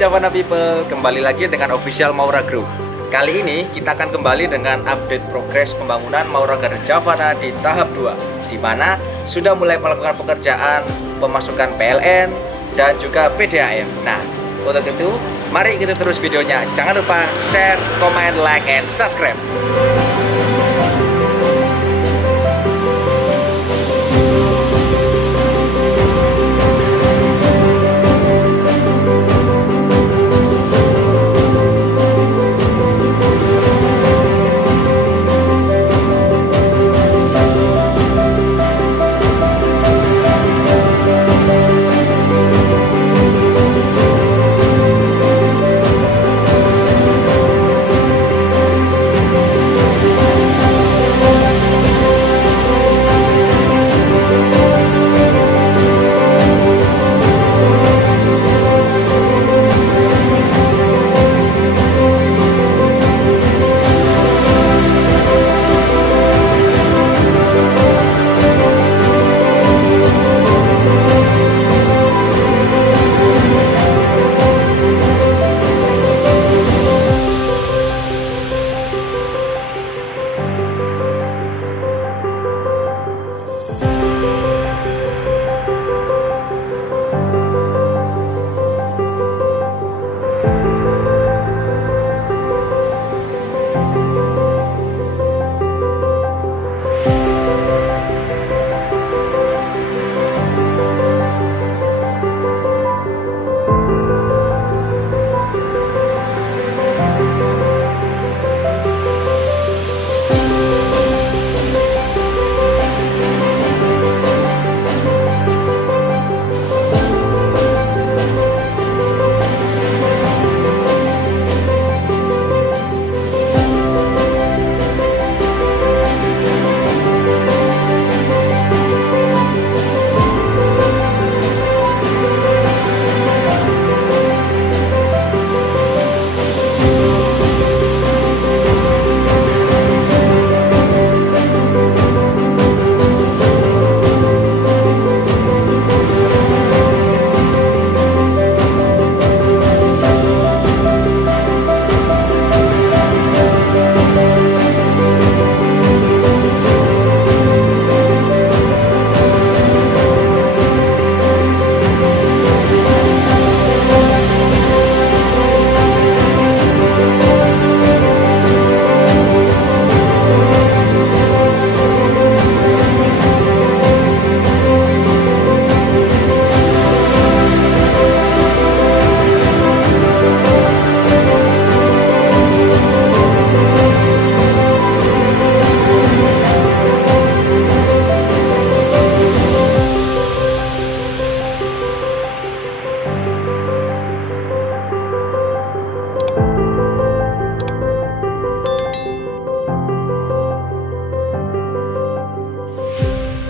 Javana People, kembali lagi dengan official Maura Group. Kali ini kita akan kembali dengan update progres pembangunan Maura Garden Javana di tahap 2, di mana sudah mulai melakukan pekerjaan pemasukan PLN dan juga PDAM. Nah, untuk itu mari kita terus videonya. Jangan lupa share, comment, like, and subscribe.